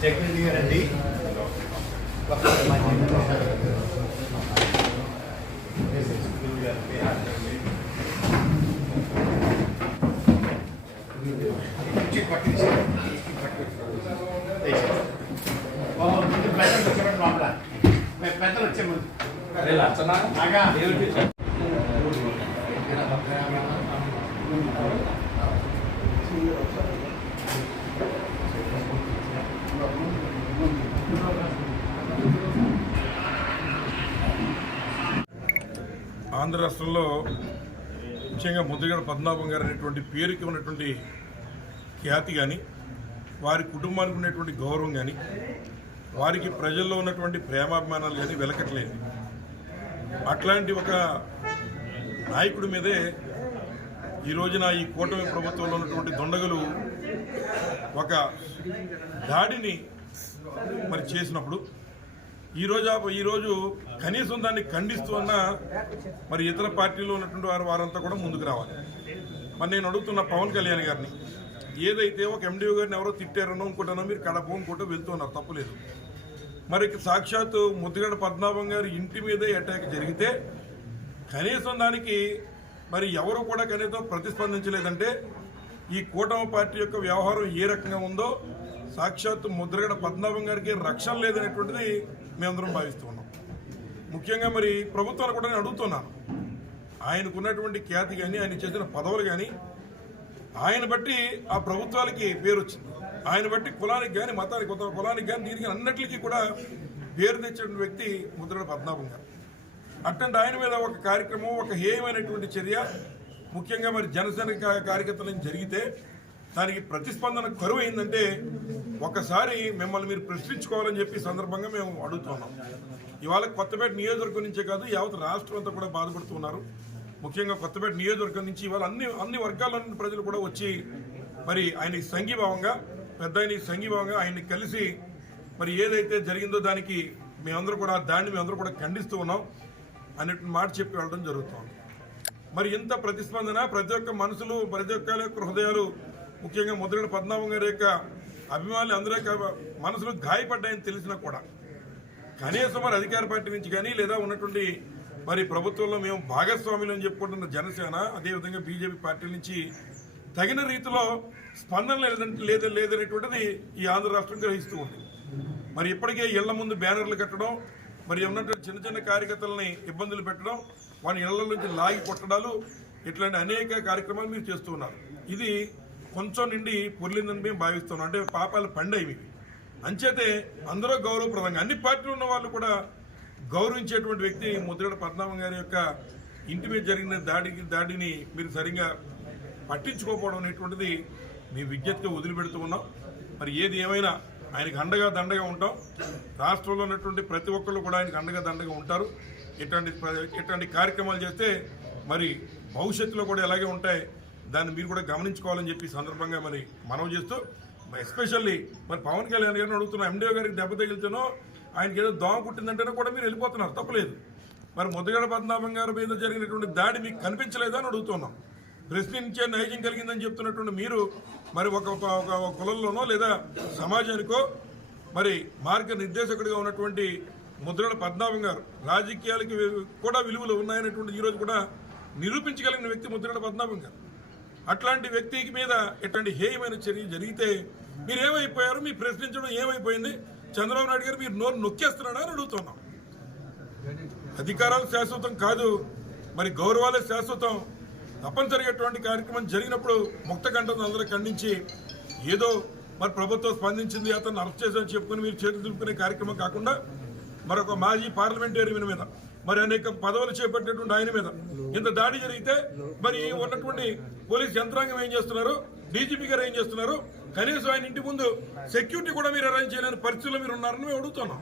జగన్ గారండి పెద్దలు వచ్చారు లోపల పెద్దలు వచ్చే ముందు ఆంధ్ర రాష్ట్రంలో ముఖ్యంగా ముద్రగడ పద్మనాభం గారు అనేటువంటి పేరుకి ఉన్నటువంటి ఖ్యాతి కానీ వారి కుటుంబానికి ఉన్నటువంటి గౌరవం కానీ వారికి ప్రజల్లో ఉన్నటువంటి ప్రేమాభిమానాలు కానీ వెలకట్లేదు. అట్లాంటి ఒక నాయకుడి మీదే ఈ రోజున ఈ కూటమి ప్రభుత్వంలో ఉన్నటువంటి దొండగలు ఒక దాడిని మరి చేసినప్పుడు ఈ రోజు ఈ రోజు కనీసం దాన్ని ఖండిస్తూ అన్న మరి ఇతర పార్టీలో ఉన్నటువంటి వారు వారంతా కూడా ముందుకు రావాలి. మరి నేను అడుగుతున్న పవన్ కళ్యాణ్ గారిని ఏదైతే ఒక ఎండిఓ గారిని ఎవరో తిట్టారనో ఇంకోటనో మీరు కడప ఇంకోటో వెళ్తున్నారు తప్పులేదు మరి సాక్షాత్తు ముద్దుగడ పద్మనాభం గారి ఇంటి మీదే అటాక్ జరిగితే కనీసం దానికి మరి ఎవరు కూడా కనీసం ప్రతిస్పందించలేదంటే ఈ కూటమి పార్టీ యొక్క వ్యవహారం ఏ రకంగా ఉందో సాక్షాత్తు ముద్రగడ పద్మనాభం గారికి రక్షణ లేదనేటువంటిది మేమందరం భావిస్తూ ఉన్నాం ముఖ్యంగా మరి ప్రభుత్వాలు కూడా నేను అడుగుతున్నాను. ఆయనకున్నటువంటి ఖ్యాతి కానీ ఆయన చేసిన పదవులు కానీ ఆయన బట్టి ఆ ప్రభుత్వాలకి పేరు వచ్చింది ఆయన బట్టి కులానికి కానీ మతానికి కొత్త కులానికి కానీ దీనికి అన్నిటికీ కూడా పేరు తెచ్చిన వ్యక్తి ముద్రడు పద్మనాభం గారు. అట్టండి ఆయన మీద ఒక కార్యక్రమం ఒక హేయమైనటువంటి చర్య ముఖ్యంగా మరి జనసేన కార్యకర్తల నుంచి జరిగితే దానికి ప్రతిస్పందన కరువు అయిందంటే ఒకసారి మిమ్మల్ని మీరు ప్రశ్నించుకోవాలని చెప్పి సందర్భంగా మేము అడుగుతున్నాం. ఇవాళ కొత్తపేట నియోజకవర్గం నుంచే కాదు యావత్ రాష్ట్రం అంతా కూడా బాధపడుతున్నారు ముఖ్యంగా కొత్తపేట నియోజకవర్గం నుంచి ఇవాళ అన్ని అన్ని వర్గాల ప్రజలు కూడా వచ్చి మరి ఆయనకి సంఘీభావంగా పెద్ద ఆయనకి సంఘీభావంగా ఆయన్ని కలిసి మరి ఏదైతే జరిగిందో దానికి మేమందరూ కూడా దాన్ని మేమందరూ కూడా ఖండిస్తూ ఉన్నాం అనేటువంటి మాట చెప్పి వెళ్ళడం జరుగుతుంది. మరి ఇంత ప్రతిస్పందన ప్రతి ఒక్క మనసులు ప్రతి ఒక్క యొక్క హృదయాలు ముఖ్యంగా ముద్రగడ పద్మనాభం గారి యొక్క అభిమానులు అందరూ మనసులో గాయపడ్డాయని తెలిసినా కూడా కనీసం మరి అధికార పార్టీ నుంచి కానీ లేదా ఉన్నటువంటి మరి ప్రభుత్వంలో మేము భాగస్వాములు అని చెప్పుకుంటున్న జనసేన అదేవిధంగా బీజేపీ పార్టీ నుంచి తగిన రీతిలో స్పందన లేదంటే లేదు లేదనేటువంటిది ఈ ఆంధ్ర రాష్ట్రం గ్రహిస్తూ ఉంది. మరి ఇప్పటికే ఇళ్ళ ముందు బ్యానర్లు కట్టడం మరి ఉన్నటువంటి చిన్న చిన్న కార్యకర్తలని ఇబ్బందులు పెట్టడం వాని ఇళ్ళ నుంచి లాగి కొట్టడాలు ఇట్లాంటి అనేక కార్యక్రమాలు మీరు చేస్తున్నారు ఇది కొంచెం నిండి పొర్లిందని మేము భావిస్తున్నాం. అంటే పాపాలు పండాయి ఇవి అంచేతే అందరూ గౌరవప్రదంగా అన్ని పార్టీలు ఉన్న వాళ్ళు కూడా గౌరవించేటువంటి వ్యక్తి ముద్రగడ పద్మనాభం గారి యొక్క ఇంటి మీద జరిగిన దాడికి దాడిని మీరు సరిగా పట్టించుకోకపోవడం అనేటువంటిది మీ విజ్ఞప్తిగా వదిలిపెడుతూ ఉన్నాం. మరి ఏది ఏమైనా ఆయనకు అండగా దండగా ఉంటాం. రాష్ట్రంలో ఉన్నటువంటి ప్రతి ఒక్కళ్ళు కూడా ఆయనకు అండగా దండగా ఉంటారు. ఇట్లాంటి ఇట్లాంటి కార్యక్రమాలు చేస్తే మరి భవిష్యత్తులో కూడా ఎలాగే ఉంటాయి దాన్ని మీరు కూడా గమనించుకోవాలని చెప్పి సందర్భంగా మరి మనవి చేస్తూ ఎస్పెషల్లీ మరి పవన్ కళ్యాణ్ గారిని అడుగుతున్నా ఎండిఓ గారికి దెబ్బ తగిలితేనో ఆయనకి ఏదో దోమ కుట్టిందంటేనో కూడా మీరు వెళ్ళిపోతున్నారు తప్పలేదు. మరి ముద్దగడ పద్మనాభం గారి మీద జరిగినటువంటి దాడి మీకు కనిపించలేదా అని అడుగుతున్నాం. ప్రశ్నించే నైజం కలిగిందని చెప్తున్నటువంటి మీరు మరి ఒక ఒక కులంలోనో లేదా సమాజానికో మరి మార్గ నిర్దేశకుడిగా ఉన్నటువంటి ముద్రల పద్మనాభం గారు రాజకీయాలకి కూడా విలువలు ఉన్నాయనేటువంటి ఈరోజు కూడా నిరూపించగలిగిన వ్యక్తి ముద్రల పద్మనాభం గారు. అట్లాంటి వ్యక్తికి మీద ఇట్లాంటి హేయమైన చర్య జరిగితే మీరు ఏమైపోయారు? మీ ప్రశ్నించడం ఏమైపోయింది? చంద్రబాబు నాయుడు గారు మీరు నోరు నొక్కేస్తున్నాడా అని అడుగుతున్నాం. అధికారాలు శాశ్వతం కాదు. మరి గౌరవాలే శాశ్వతం. తప్పనిసరిగటువంటి కార్యక్రమం జరిగినప్పుడు ముక్త కంఠం అందరూ ఖండించి ఏదో మరి ప్రభుత్వం స్పందించింది అతను అరెస్ట్ చేశారని చెప్పుకుని మీరు చేతులు దులుపుకునే కార్యక్రమం కాకుండా మరొక మాజీ పార్లమెంటేరియన్ మీద మరి అనేక పదవులు చేపట్టినటువంటి ఆయన మీద. ఇంత దాడి జరిగితే మరి ఉన్నటువంటి పోలీస్ యంత్రాంగం ఏం చేస్తున్నారు? డీజీపీ గారు ఏం చేస్తున్నారు? కనీసం ఆయన ఇంటి ముందు సెక్యూరిటీ కూడా మీరు అరేంజ్ చేయలేని పరిస్థితుల్లో మీరు ఉన్నారని మేము అడుగుతున్నాం.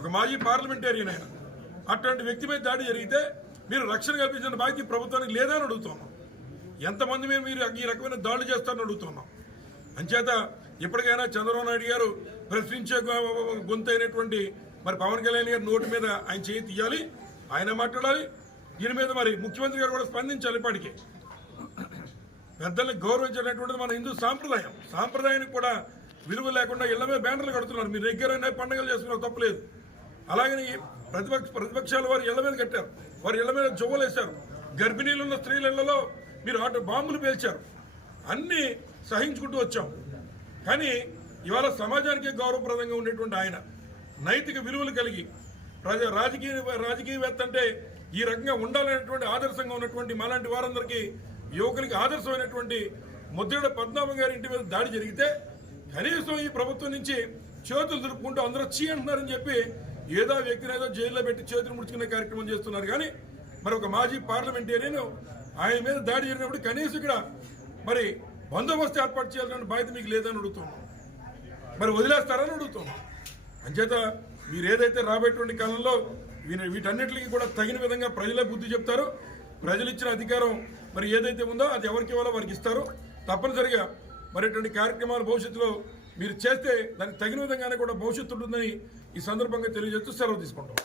ఒక మాజీ పార్లమెంటేరియన్ ఆయన. అటువంటి వ్యక్తి మీద దాడి జరిగితే మీరు రక్షణ కల్పించిన బాధ్యత ప్రభుత్వానికి లేదని అడుగుతున్నాం. ఎంతమంది మీద మీరు ఈ రకమైన దాడులు చేస్తారని అడుగుతున్నాం. అంచేత ఇప్పటికైనా చంద్రబాబు నాయుడు గారు ప్రశ్నించే గొంతైనటువంటి గొంతు అయినటువంటి మరి పవన్ కళ్యాణ్ గారి నోటి మీద ఆయన చేయి తీయాలి ఆయన మాట్లాడాలి. దీని మీద మరి ముఖ్యమంత్రి గారు కూడా స్పందించాలి ఇప్పటికే. పెద్దల్ని గౌరవించేటటువంటిది మన హిందూ సాంప్రదాయం. సాంప్రదాయానికి కూడా విలువ లేకుండా ఇళ్ళ మీద బ్యానర్లు కడుతున్నారు. మీరు దగ్గరైనా పండుగలు చేసుకున్నారు తప్పలేదు అలాగని ప్రతిపక్ష ప్రతిపక్షాలు వారి ఇళ్ళ మీద కట్టారు. వారి ఇళ్ళ మీద జువ్వలు వేశారు గర్భిణీలు ఉన్న స్త్రీల ఇళ్ళలో మీరు ఆటో బాంబులు పేల్చారు. అన్నీ సహించుకుంటూ వచ్చాం. కానీ ఇవాళ సమాజానికి గౌరవప్రదంగా ఉండేటువంటి ఆయన నైతిక విలువలు కలిగి ప్రజా రాజకీయ రాజకీయవేత్త అంటే ఈ రకంగా ఉండాలనేటువంటి ఆదర్శంగా ఉన్నటువంటి మాలాంటి వారందరికీ యువకులకి ఆదర్శమైనటువంటి ముద్రడ పద్మనాభం గారి ఇంటి మీద దాడి జరిగితే కనీసం ఈ ప్రభుత్వం నుంచి చేతులు దులుపుకుంటూ అందరూ చీ అంటున్నారని చెప్పి ఏదో వ్యక్తిని ఏదో జైల్లో పెట్టి చేతులు ముడుచుకునే కార్యక్రమం చేస్తున్నారు. కానీ మరి ఒక మాజీ పార్లమెంటేరియన్ ఆయన మీద దాడి జరిగినప్పుడు కనీసం ఇక్కడ మరి బందోబస్తు ఏర్పాటు చేయాలనే బాధ్యత మీకు లేదని అడుగుతున్నాం. మరి వదిలేస్తారని అడుగుతున్నాం. అంచేత మీరు ఏదైతే రాబోయేటువంటి కాలంలో వీటన్నిటికీ కూడా తగిన విధంగా ప్రజలే బుద్ధి చెప్తారు ప్రజలు ఇచ్చిన అధికారం మరి ఏదైతే ఉందో అది ఎవరికి ఇవ్వాలో వారికి ఇస్తారో. తప్పనిసరిగా మరి ఇటువంటి కార్యక్రమాలు భవిష్యత్తులో మీరు చేస్తే దానికి తగిన విధంగానే కూడా భవిష్యత్తు ఉంటుందని ఈ సందర్భంగా తెలియజేస్తూ సెలవు తీసుకుంటాం